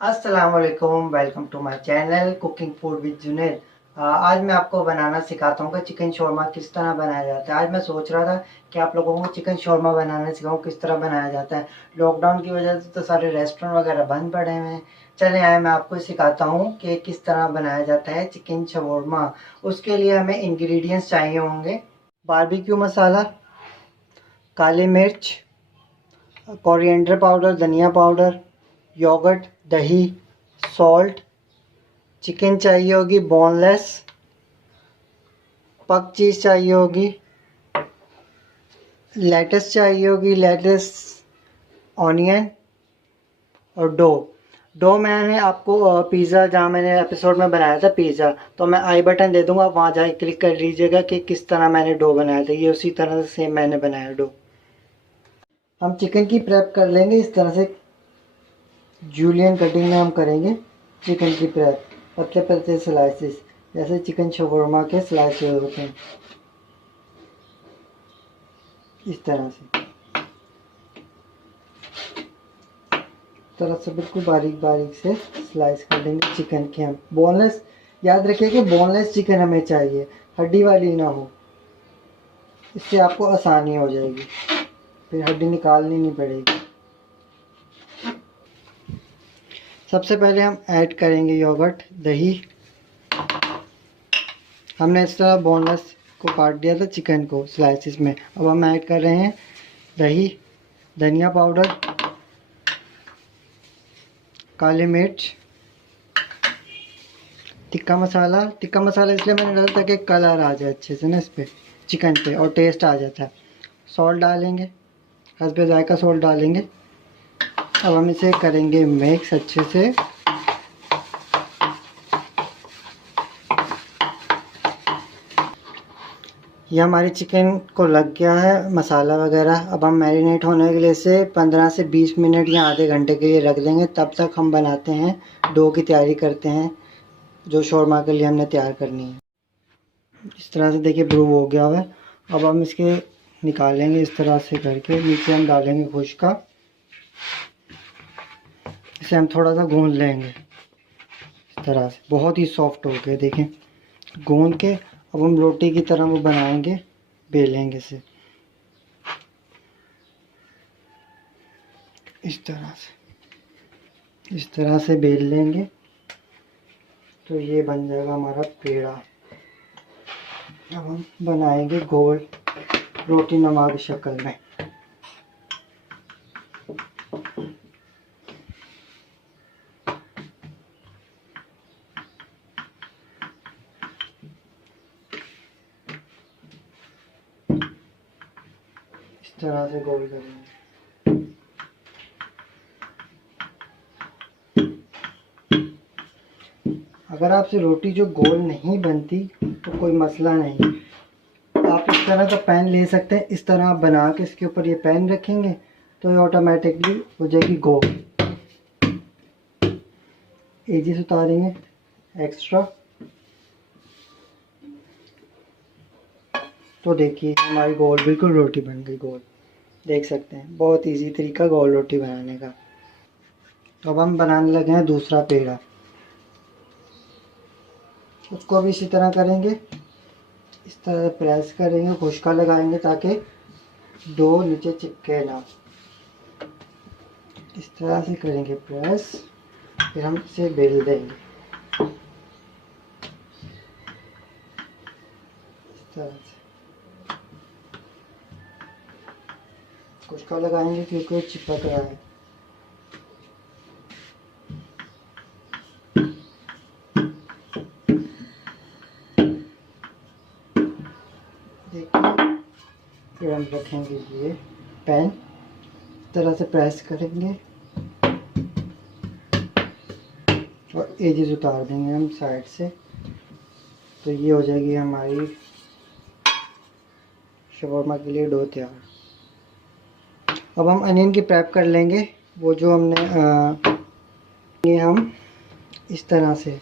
अस्सलाम वालेकुम, welcome to my channel cooking food with Junaid. आज मैं आपको बनाना सिखाता हूँ कि चिकन शौरमा किस तरह बनाया जाता है। आज मैं सोच रहा था कि आप लोगों को चिकन शौरमा बनाना सिखाऊँ, किस तरह बनाया जाता है। लॉकडाउन की वजह से तो सारे रेस्टोरेंट वगैरह बंद पड़े हुए हैं। चले आए, मैं आपको सिखाता हूँ कि किस तरह बनाया जाता है चिकन शौरमा। उसके लिए हमें इंग्रेडिएंट्स चाहिए होंगे: बारबेक्यू मसाला, काली मिर्च, कोरिएंडर पाउडर, धनिया पाउडर, योगर्ट, दही, सॉल्ट, चिकन चाहिए होगी बोनलेस, पक चीज़ चाहिए होगी, लेटस चाहिए होगी, लेटस, ऑनियन और डो मैंने आपको पिज़्ज़ा, जहाँ मैंने एपिसोड में बनाया था पिज़्ज़ा, तो मैं आई बटन दे दूंगा, वहाँ जाके क्लिक कर लीजिएगा कि किस तरह मैंने डो बनाया था। ये उसी तरह से सेम मैंने बनाया डो। हम चिकन की प्रेप कर लेंगे इस तरह से, जूलियन कटिंग में हम करेंगे चिकन की प्रेप, पतले पतले स्लाइसेस, जैसे चिकन शवरमा के स्लाइसेस होते हैं, इस तरह से से बिल्कुल बारीक बारीक से स्लाइस कर लेंगे चिकन के हम। बोनलेस, याद रखिए कि बोनलेस चिकन हमें चाहिए, हड्डी वाली ना हो, इससे आपको आसानी हो जाएगी, फिर हड्डी निकालनी नहीं पड़ेगी। सबसे पहले हम ऐड करेंगे योगर्ट, दही। हमने इस तरह बोनलेस को काट दिया था चिकन को स्लाइसिस में। अब हम ऐड कर रहे हैं दही, धनिया पाउडर, काली मिर्च, टिक्का मसाला। टिक्का मसाला इसलिए मैंने डाला ताकि कलर आ जाए अच्छे से ना इस पर, चिकन पे, और टेस्ट आ जाता है। सॉल्ट डालेंगे, हस्बे जायका सॉल्ट डालेंगे। अब हम इसे करेंगे मिक्स अच्छे से। ये हमारी चिकन को लग गया है मसाला वगैरह। अब हम मैरिनेट होने के लिए इसे 15 से 20 मिनट या आधे घंटे के लिए रख देंगे। तब तक हम बनाते हैं, डो की तैयारी करते हैं जो शौरमा के लिए हमने तैयार करनी है। इस तरह से देखिए ब्रू हो गया हुआ है। अब हम इसके निकालेंगे इस तरह से करके, नीचे हम डालेंगे खुश्का। इसे हम थोड़ा सा गूंद लेंगे इस तरह से, बहुत ही सॉफ्ट हो गए देखें गूंद के। अब हम रोटी की तरह वो बनाएंगे, बेलेंगे इसे इस तरह से बेल लेंगे, तो ये बन जाएगा हमारा पेड़ा। अब हम बनाएंगे गोल रोटी नमा की शक्ल में। इस तरह से गोल करेंगे। अगर आपसे रोटी जो गोल नहीं बनती तो कोई मसला नहीं, आप इस तरह का पैन ले सकते हैं। इस तरह आप बना के इसके ऊपर ये पैन रखेंगे तो ये ऑटोमेटिकली हो जाएगी गोल। एजिस उतारेंगे एक्स्ट्रा, तो देखिए हमारी गोल बिल्कुल रोटी बन गई गोल। देख सकते हैं, बहुत इजी तरीका गोल रोटी बनाने का। तो अब हम बनाने लगे हैं दूसरा पेड़ा। उसको भी इसी तरह करेंगे, इस तरह प्रेस करेंगे, खुश्का लगाएंगे ताकि डो नीचे चिपके ना। इस तरह से करेंगे प्रेस, फिर हम इसे बेल देंगे इस तरह से। खुश्का लगाएंगे क्योंकि चिपक रहा है। देखिए, फिर हम रखेंगे ये पैन, इस तरह से प्रेस करेंगे और एजेस उतार देंगे हम साइड से। तो ये हो जाएगी हमारी शवरमा के लिए डो तैयार। अब हम अनियन की प्रेप कर लेंगे। वो जो हमने ये हम इस तरह से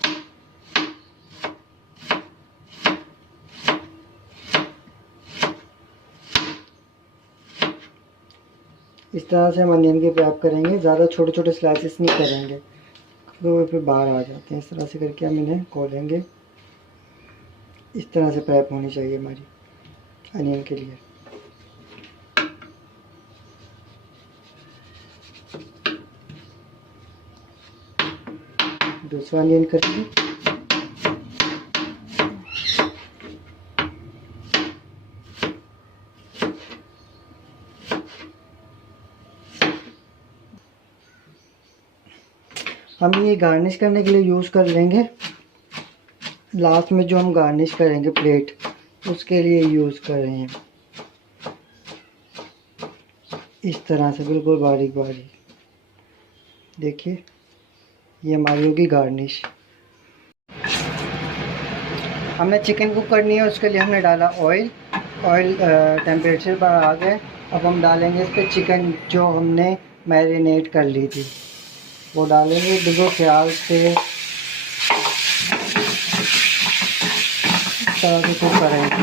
हम अनियन की प्रेप करेंगे। ज़्यादा छोटे छोटे स्लाइसेस नहीं करेंगे, तो वो फिर बाहर आ जाते हैं। इस तरह से करके हम इन्हें खोलेंगे। इस तरह से प्रेप होनी चाहिए हमारी अनियन के लिए। दूसरा अनियन करेंगे। हम ये गार्निश करने के लिए यूज़ कर लेंगे। लास्ट में जो हम गार्निश करेंगे प्लेट, उसके लिए यूज़ कर रहे हैं। इस तरह से बिल्कुल बारीक बारीक। देखिए ये हमारी होगी गार्निश। हमने चिकन कुक करनी है, उसके लिए हमने डाला ऑयल। ऑयल टेम्परेचर पर आ गए। अब हम डालेंगे इस पर चिकन जो हमने मैरिनेट कर ली थी, वो डालेंगे। बिल्कुल ख्याल से तरह से कुक करेंगे।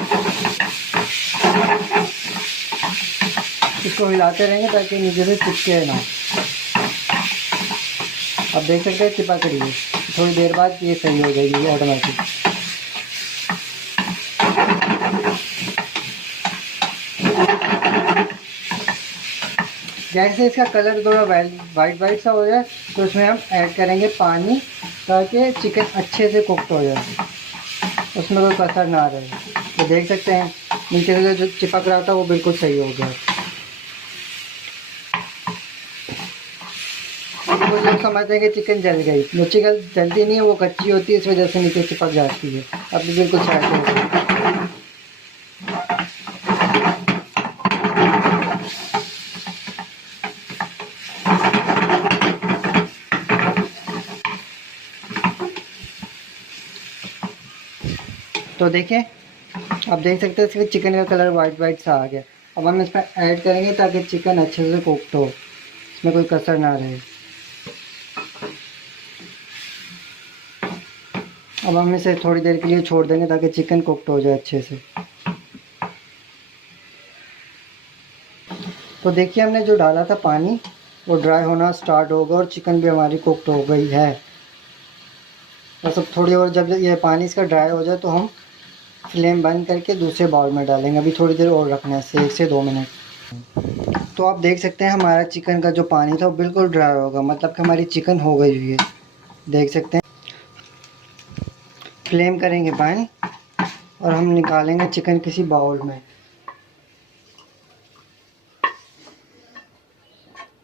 इसको हिलाते रहेंगे ताकि नीचे से चिपके ना। अब देख सकते हैं चिपक रही है। थोड़ी देर बाद ये सही हो जाएगी ऑटोमेटिक। जैसे इसका कलर थोड़ा वाइट सा हो जाए तो उसमें हम ऐड करेंगे पानी, ताकि चिकन अच्छे से कुक हो जाए, उसमें कोई कसर ना रहे। तो देख सकते हैं नीचे से जो चिपक रहा था वो बिल्कुल सही हो गया। कुछ लोग समझते हैं कि चिकन जल गई। वो चिकन जलती नहीं है, वो कच्ची होती है, इस वजह से नीचे चिपक जाती है। अब भी बिल्कुल साइड हो गई। तो देखिए अब देख सकते हैं इसके चिकन का कलर वाइट सा आ गया। अब हम इसमें ऐड करेंगे ताकि चिकन अच्छे से कुक हो, इसमें कोई कसर ना रहे। अब हम इसे थोड़ी देर के लिए छोड़ देंगे ताकि चिकन कुकड हो जाए अच्छे से। तो देखिए हमने जो डाला था पानी, वो ड्राई होना स्टार्ट होगा और चिकन भी हमारी कुकड हो गई है। बस अब थोड़ी और जब ये पानी इसका ड्राई हो जाए तो हम फ्लेम बंद करके दूसरे बाउल में डालेंगे। अभी थोड़ी देर और रखना है, 1 से 2 मिनट। तो आप देख सकते हैं हमारा चिकन का जो पानी था वो बिल्कुल ड्राई होगा, मतलब कि हमारी चिकन हो गई हुई है। देख सकते हैं। फ्लेम करेंगे बंद और हम निकालेंगे चिकन किसी बाउल में।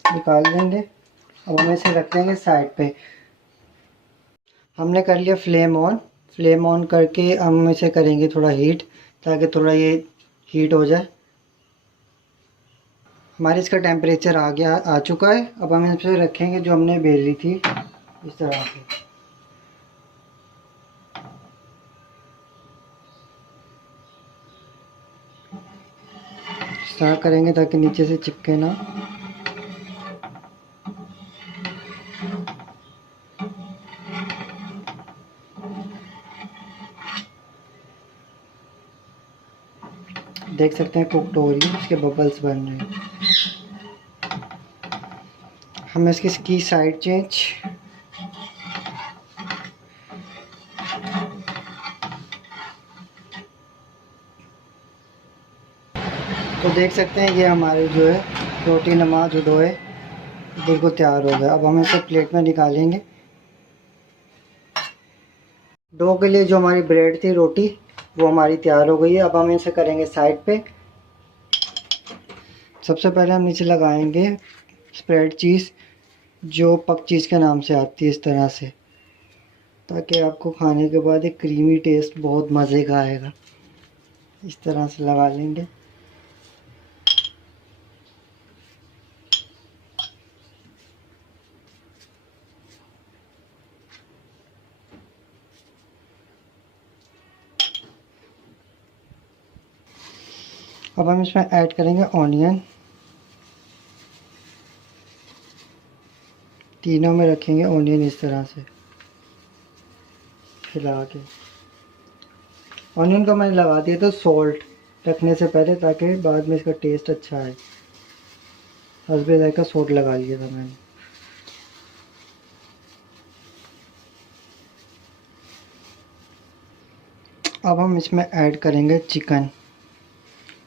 निकाल देंगे। अब हम इसे रख देंगे साइड पे। हमने कर लिया फ्लेम ऑन। फ्लेम ऑन करके हम इसे करेंगे थोड़ा हीट, ताकि थोड़ा ये हीट हो जाए। हमारे इसका टेम्परेचर आ चुका है। अब हम इसे रखेंगे जो हमने बेली थी इस तरह से। इस तरह करेंगे ताकि नीचे से चिपके ना। देख सकते हैं कुकड हो रही है, इसके बबल्स बन रहे हैं। हम इसकी साइड चेंज। तो देख सकते हैं ये हमारे जो है रोटी नमाज जो डो है बिल्कुल तैयार हो गया। अब हम इसे प्लेट में निकालेंगे। डो के लिए जो हमारी ब्रेड थी, रोटी, वो हमारी तैयार हो गई है। अब हम इसे करेंगे साइड पे। सबसे पहले हम नीचे लगाएंगे स्प्रेड चीज़, जो पक चीज़ के नाम से आती है, इस तरह से, ताकि आपको खाने के बाद एक क्रीमी टेस्ट बहुत मज़े का आएगा। इस तरह से लगा लेंगे। अब हम इसमें ऐड करेंगे ऑनियन। तीनों में रखेंगे ऑनियन इस तरह से हिला के। ऑनियन को मैंने लगा दिया था सॉल्ट रखने से पहले, ताकि बाद में इसका टेस्ट अच्छा आए। हस्बे जायका सॉल्ट लगा लिया था मैंने। अब हम इसमें ऐड करेंगे चिकन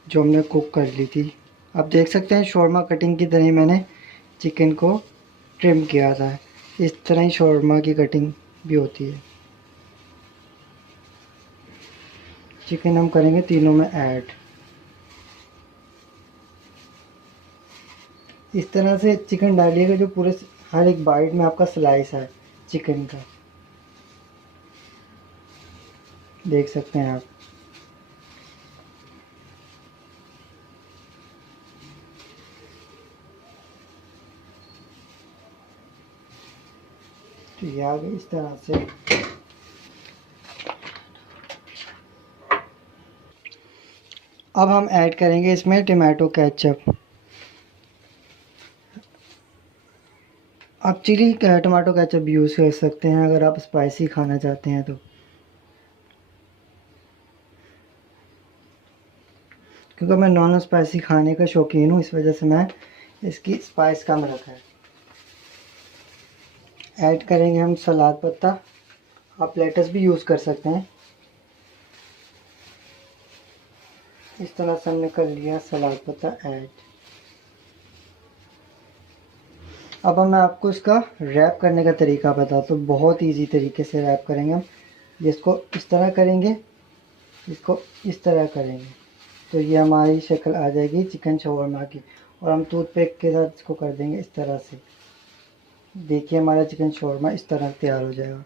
जो हमने कुक कर ली थी। आप देख सकते हैं शौरमा कटिंग की तरह ही मैंने चिकन को ट्रिम किया था। इस तरह ही शौरमा की कटिंग भी होती है। चिकन हम करेंगे तीनों में ऐड। इस तरह से चिकन डालिएगा जो पूरे हर एक बाइट में आपका स्लाइस है चिकन का, देख सकते हैं आप। तो ये आ गई इस तरह से। अब हम ऐड करेंगे इसमें टमाटो केचप। आप चिली टमाटो केचप भी यूज़ कर सकते हैं अगर आप स्पाइसी खाना चाहते हैं तो, क्योंकि मैं नॉन स्पाइसी खाने का शौकीन हूँ, इस वजह से मैं इसकी स्पाइस कम रखा है। ऐड करेंगे हम सलाद पत्ता। आप लेटस भी यूज़ कर सकते हैं। इस तरह से हमने कर लिया सलाद पत्ता ऐड। अब मैं आपको इसका रैप करने का तरीका बताता हूँ। बहुत इजी तरीके से रैप करेंगे हम। जिसको इस तरह करेंगे, इसको इस तरह करेंगे, तो ये हमारी शक्ल आ जाएगी चिकन शवरमा की। और हम टूथपिक के साथ इसको कर देंगे इस तरह से। देखिए हमारा चिकन शवरमा इस तरह तैयार हो जाएगा।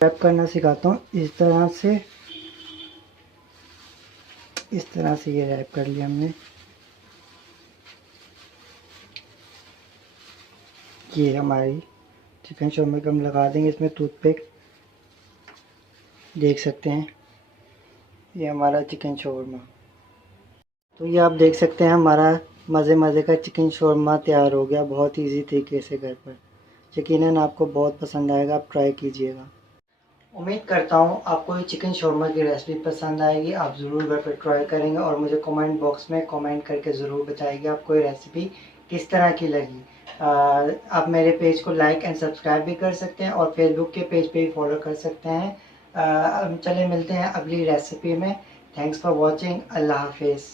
रैप करना सिखाता हूँ। इस तरह से, इस तरह से ये रैप कर लिया हमने। ये हमारी चिकन शवरमा को हम लगा देंगे इसमें टूथपिक। देख सकते हैं ये हमारा चिकन शवरमा। तो ये आप देख सकते हैं हमारा मज़े का चिकन शवरमा तैयार हो गया, बहुत इजी तरीके से घर पर। यकीनन आपको बहुत पसंद आएगा, आप ट्राई कीजिएगा। उम्मीद करता हूँ आपको ये चिकन शौरमा की रेसिपी पसंद आएगी। आप ज़रूर घर पर ट्राई करेंगे और मुझे कमेंट बॉक्स में कमेंट करके ज़रूर बताइए आपको ये रेसिपी किस तरह की लगी। आप मेरे पेज को लाइक एंड सब्सक्राइब भी कर सकते हैं और फेसबुक के पेज पे भी फॉलो कर सकते हैं। चलिए मिलते हैं अगली रेसिपी में। Thanks for watching. अल्लाह हाफिज़।